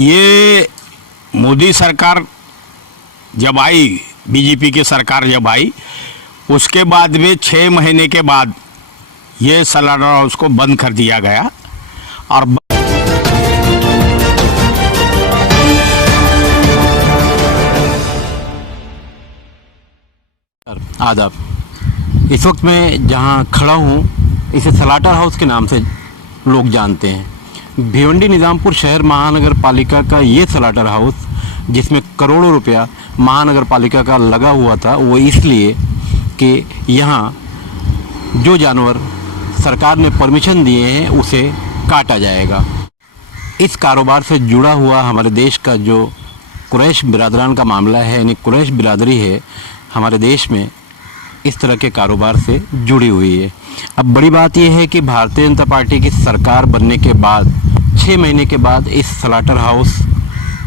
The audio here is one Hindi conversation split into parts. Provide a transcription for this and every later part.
ये मोदी सरकार जब आई, बीजेपी की सरकार जब आई, उसके बाद में 6 महीने के बाद ये स्लॉटर हाउस को बंद कर दिया गया। और आदाब। इस वक्त मैं जहां खड़ा हूं इसे स्लॉटर हाउस के नाम से लोग जानते हैं। भिवंडी निजामपुर शहर महानगर पालिका का ये स्लॉटर हाउस, जिसमें करोड़ों रुपया महानगर पालिका का लगा हुआ था, वो इसलिए कि यहाँ जो जानवर सरकार ने परमिशन दिए हैं उसे काटा जाएगा। इस कारोबार से जुड़ा हुआ हमारे देश का जो कुरैश बिरादरान का मामला है, यानी कुरैश बिरादरी है, हमारे देश में इस तरह के कारोबार से जुड़ी हुई है। अब बड़ी बात यह है कि भारतीय जनता पार्टी की सरकार बनने के बाद 6 महीने के बाद इस स्लॉटर हाउस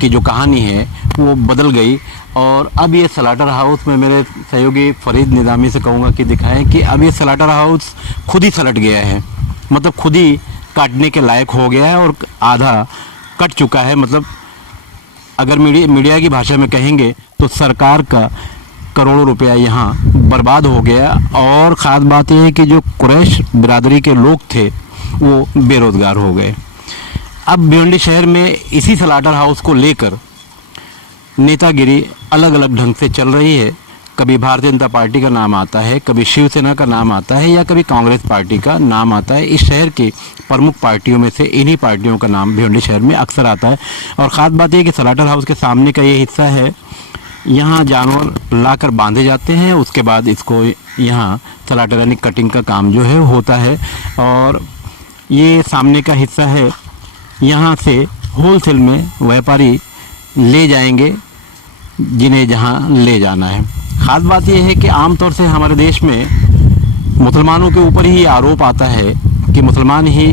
की जो कहानी है वो बदल गई। और अब ये स्लॉटर हाउस में मेरे सहयोगी फरीद निज़ामी से कहूँगा कि दिखाएं कि अब ये स्लॉटर हाउस खुद ही सलट गया है, मतलब खुद ही काटने के लायक हो गया है और आधा कट चुका है। मतलब अगर मीडिया की भाषा में कहेंगे तो सरकार का करोड़ों रुपया यहाँ बर्बाद हो गया। और ख़ास बात यह है कि जो कुरैश बिरादरी के लोग थे वो बेरोज़गार हो गए। अब भिवंडी शहर में इसी स्लॉटर हाउस को लेकर नेतागिरी अलग अलग ढंग से चल रही है। कभी भारतीय जनता पार्टी का नाम आता है, कभी शिवसेना का नाम आता है, या कभी कांग्रेस पार्टी का नाम आता है। इस शहर की प्रमुख पार्टियों में से इन्हीं पार्टियों का नाम भिवंडी शहर में अक्सर आता है। और ख़ास बात यह है कि स्लॉटर हाउस के सामने का ये हिस्सा है, यहाँ जानवर लाकर बांधे जाते हैं, उसके बाद इसको यहाँ स्लॉटर यानी कटिंग का काम जो है होता है। और ये सामने का हिस्सा है, यहाँ से होलसेल में व्यापारी ले जाएंगे जिन्हें जहाँ ले जाना है। ख़ास बात यह है कि आमतौर से हमारे देश में मुसलमानों के ऊपर ही आरोप आता है कि मुसलमान ही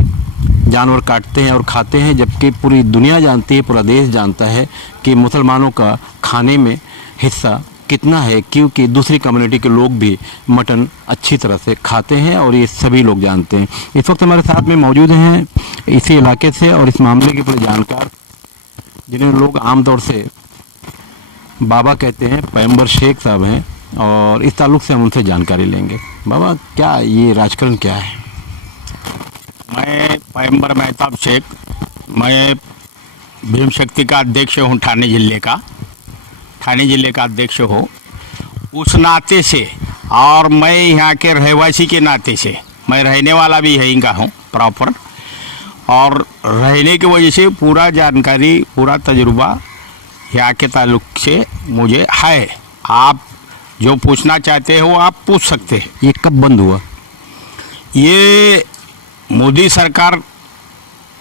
जानवर काटते हैं और खाते हैं, जबकि पूरी दुनिया जानती है, पूरा देश जानता है कि मुसलमानों का खाने में हिस्सा कितना है, क्योंकि दूसरी कम्युनिटी के लोग भी मटन अच्छी तरह से खाते हैं और ये सभी लोग जानते हैं। इस वक्त हमारे साथ में मौजूद हैं इसी इलाके से और इस मामले के पूरे जानकार, जिन्हें लोग आमतौर से बाबा कहते हैं, पैगंबर शेख साहब हैं, और इस ताल्लुक़ से हम उनसे जानकारी लेंगे। बाबा, क्या ये राजकारण क्या है? मैं पैगंबर मेहताब शेख, मैं भीम शक्ति का अध्यक्ष हूँ, ठाणे जिले का अध्यक्ष हूँ। उस नाते से और मैं यहाँ के रहवासी के नाते से, मैं रहने वाला भी यहीं का हूँ प्रॉपर, और रहने की वजह से पूरा जानकारी, पूरा तजुर्बा यहाँ के ताल्लुक से मुझे है। आप जो पूछना चाहते हो आप पूछ सकते हैं। ये कब बंद हुआ? ये मोदी सरकार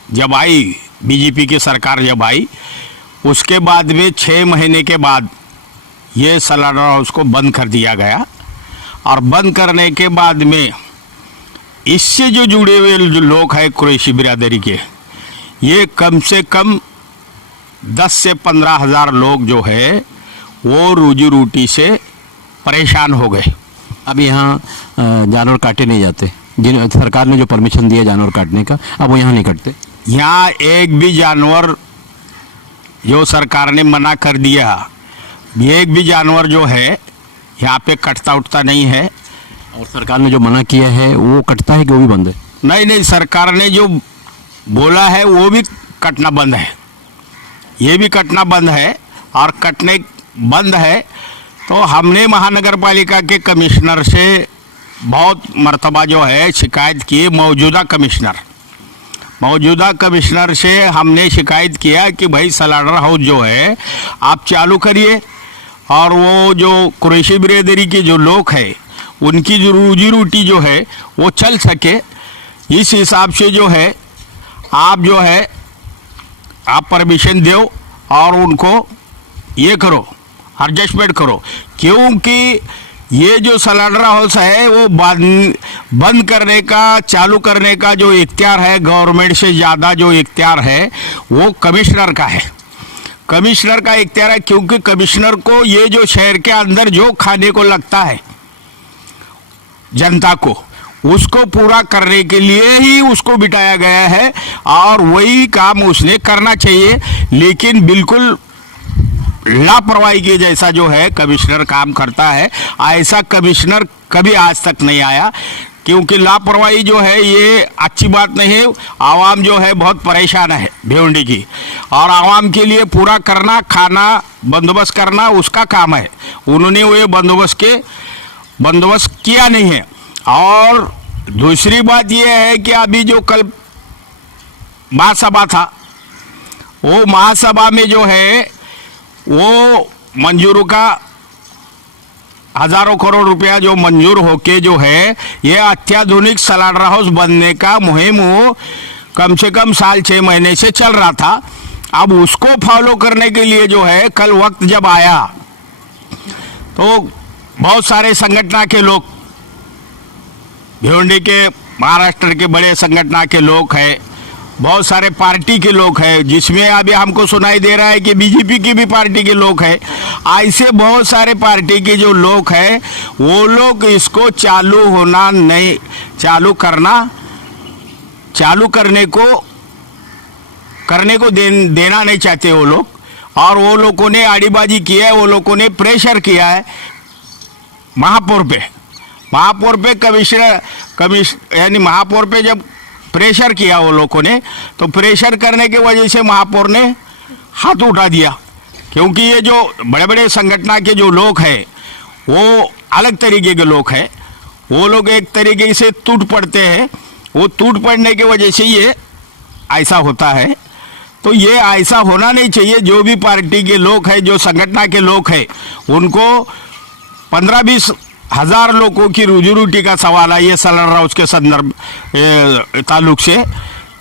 जब आई, बीजेपी की सरकार जब आई, उसके बाद में 6 महीने के बाद ये स्लॉटर हाउस को बंद कर दिया गया। और बंद करने के बाद में इससे जो जुड़े हुए जो लोग हैं कुरैशी बिरादरी के, ये कम से कम 10 से 15 हज़ार लोग जो है वो रोजी रोटी से परेशान हो गए। अब यहाँ जानवर काटे नहीं जाते, जिन सरकार ने जो परमिशन दिया जानवर काटने का, अब वो यहाँ नहीं कटते। यहाँ एक भी जानवर जो सरकार ने मना कर दिया, एक भी जानवर जो है यहाँ पे कटता उठता नहीं है। और सरकार ने जो मना किया है वो कटता है कि वो भी बंद है? नहीं, सरकार ने जो बोला है वो भी कटना बंद है, ये भी कटना बंद है। और कटने बंद है तो हमने महानगर पालिका के कमिश्नर से बहुत मर्तबा जो है शिकायत की। मौजूदा कमिश्नर से हमने शिकायत किया कि भाई स्लॉटर हाउस जो है आप चालू करिए, और वो जो कुरैशी बिरादरी के जो लोग हैं उनकी जो रोजी रोटी जो है वो चल सके, इस हिसाब से जो है आप परमिशन दो और उनको ये करो, एडजस्टमेंट करो। क्योंकि ये जो स्लॉटर हाउस है वो बंद करने का, चालू करने का जो इख्तियार है, गवर्नमेंट से ज़्यादा जो इख्तियार है वो कमिश्नर का है। कमिश्नर का इख्तियार है, क्योंकि कमिश्नर को ये जो शहर के अंदर जो खाने को लगता है जनता को, उसको पूरा करने के लिए ही उसको बिठाया गया है और वही काम उसने करना चाहिए। लेकिन बिल्कुल लापरवाही के जैसा जो है कमिश्नर काम करता है, ऐसा कमिश्नर कभी आज तक नहीं आया। क्योंकि लापरवाही जो है ये अच्छी बात नहीं है। आवाम जो है बहुत परेशान है भिवंडी की, और आवाम के लिए पूरा करना, खाना बंदोबस्त करना उसका काम है। उन्होंने वो बंदोबस्त किया नहीं है। और दूसरी बात ये है कि अभी जो कल महासभा था, वो महासभा में जो है वो मंजूर का हजारों करोड़ रुपया जो मंजूर होके जो है ये अत्याधुनिक स्लाटर हाउस बनने का मुहिम वो कम से कम साल 6 महीने से चल रहा था। अब उसको फॉलो करने के लिए जो है कल वक्त जब आया तो बहुत सारे संगठन के लोग, भिवंडी के महाराष्ट्र के बड़े संगठन के लोग हैं, बहुत सारे पार्टी के लोग हैं, जिसमें अभी हमको सुनाई दे रहा है कि बीजेपी की भी पार्टी के लोग हैं। ऐसे बहुत सारे पार्टी के जो लोग हैं वो लोग इसको चालू करने को देना नहीं चाहते वो लोग। और वो लोगों ने आड़ीबाजी किया है, वो लोगों ने प्रेशर किया है महापौर पे कमिश्नर यानी महापौर पे जब प्रेशर किया वो लोगों ने, तो प्रेशर करने के वजह से महापौर ने हाथ उठा दिया। क्योंकि ये जो बड़े बड़े संगठन के जो लोग हैं वो अलग तरीके के लोग हैं, वो लोग एक तरीके से टूट पड़ते हैं। वो टूट पड़ने की वजह से ये ऐसा होता है। तो ये ऐसा होना नहीं चाहिए। जो भी पार्टी के लोग हैं, जो संगठन के लोग हैं, उनको 15-20 हजार लोगों की रोजी रोटी का सवाल है। ये स्लाटर हाउस के संदर्भ ताल्लुक से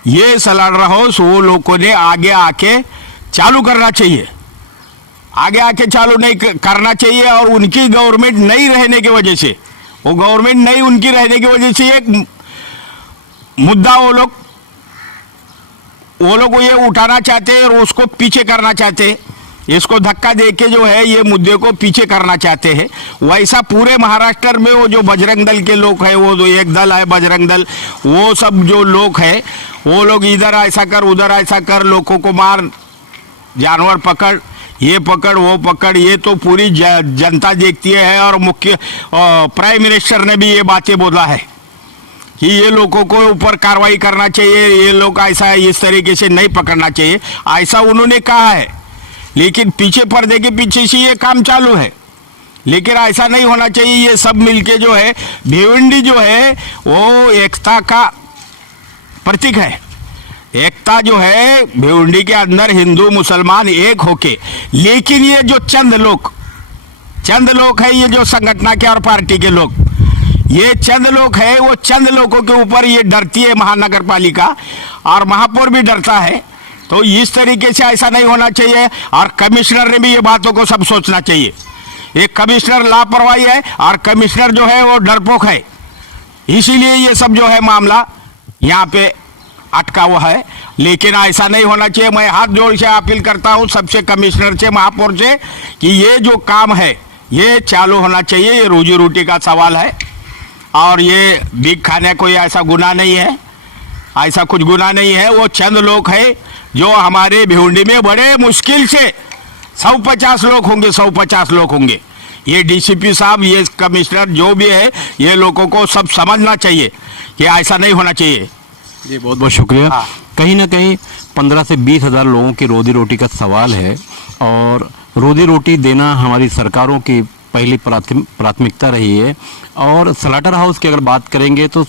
ये स्लाटर हाउस वो लोगों ने आगे आके चालू करना चाहिए, आगे आके चालू नहीं करना चाहिए। और उनकी गवर्नमेंट नहीं रहने की वजह से, वो गवर्नमेंट नहीं उनकी रहने की वजह से एक मुद्दा वो लोग ये उठाना चाहते हैं और उसको पीछे करना चाहते हैं। इसको धक्का देके जो है ये मुद्दे को पीछे करना चाहते हैं। वैसा पूरे महाराष्ट्र में वो जो बजरंग दल के लोग हैं, वो जो एक दल है बजरंग दल, वो सब जो लोग हैं वो लोग इधर ऐसा कर उधर ऐसा कर, लोगों को मार, जानवर पकड़, ये पकड़ वो पकड़, ये तो पूरी जनता देखती है। और मुख्य प्राइम मिनिस्टर ने भी ये बातें बोला है कि ये लोगों को ऊपर कार्रवाई करना चाहिए, ये लोग ऐसा इस तरीके से नहीं पकड़ना चाहिए, ऐसा उन्होंने कहा है। लेकिन पीछे पर्दे के पीछे से ये काम चालू है। लेकिन ऐसा नहीं होना चाहिए। ये सब मिलके जो है भिवंडी जो है वो एकता का प्रतीक है। एकता जो है भिवंडी के अंदर हिंदू मुसलमान एक होके, लेकिन ये जो चंद लोग है, ये जो संगठन के और पार्टी के लोग, ये चंद लोग है, वो चंद लोगों के ऊपर ये डरती है महानगर पालिका, और महापौर भी डरता है। तो इस तरीके से ऐसा नहीं होना चाहिए। और कमिश्नर ने भी ये बातों को सब सोचना चाहिए। एक कमिश्नर लापरवाही है और कमिश्नर जो है वो डरपोक है, इसीलिए ये सब जो है मामला यहाँ पे अटका हुआ है। लेकिन ऐसा नहीं होना चाहिए। मैं हाथ जोड़ से अपील करता हूँ सबसे, कमिश्नर से, महापौर से, कि ये जो काम है ये चालू होना चाहिए। ये रोजी रोटी का सवाल है और ये भीख खाने कोई ऐसा गुनाह नहीं है, ऐसा कुछ गुनाह नहीं है। वो चंद लोग हैं जो हमारे भिवंडी में बड़े मुश्किल से 150 लोग होंगे, 150 लोग होंगे। ये डीसीपी साहब, ये कमिश्नर जो भी है, ये लोगों को सब समझना चाहिए कि ऐसा नहीं होना चाहिए। जी बहुत बहुत शुक्रिया। कहीं ना कहीं 15 से 20 हज़ार लोगों की रोजी रोटी का सवाल है, और रोजी रोटी देना हमारी सरकारों की पहली प्राथमिकता रही है। और स्लाटर हाउस की अगर बात करेंगे तो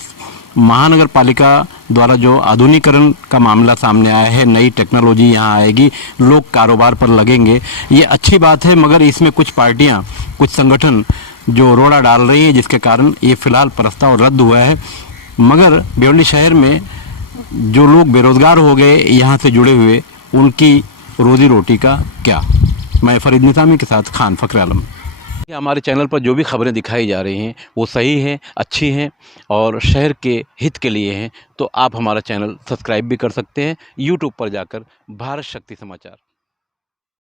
महानगर पालिका द्वारा जो आधुनिकीकरण का मामला सामने आया है, नई टेक्नोलॉजी यहाँ आएगी, लोग कारोबार पर लगेंगे, ये अच्छी बात है। मगर इसमें कुछ पार्टियाँ, कुछ संगठन जो रोड़ा डाल रही है, जिसके कारण ये फिलहाल प्रस्ताव रद्द हुआ है। मगर भिवंडी शहर में जो लोग बेरोजगार हो गए यहाँ से जुड़े हुए, उनकी रोजी रोटी का क्या। मैं फरीद निज़ामी के साथ खान फखर आलम। हमारे चैनल पर जो भी खबरें दिखाई जा रही हैं वो सही हैं, अच्छी हैं और शहर के हित के लिए हैं। तो आप हमारा चैनल सब्सक्राइब भी कर सकते हैं यूट्यूब पर जाकर, भारत शक्ति समाचार।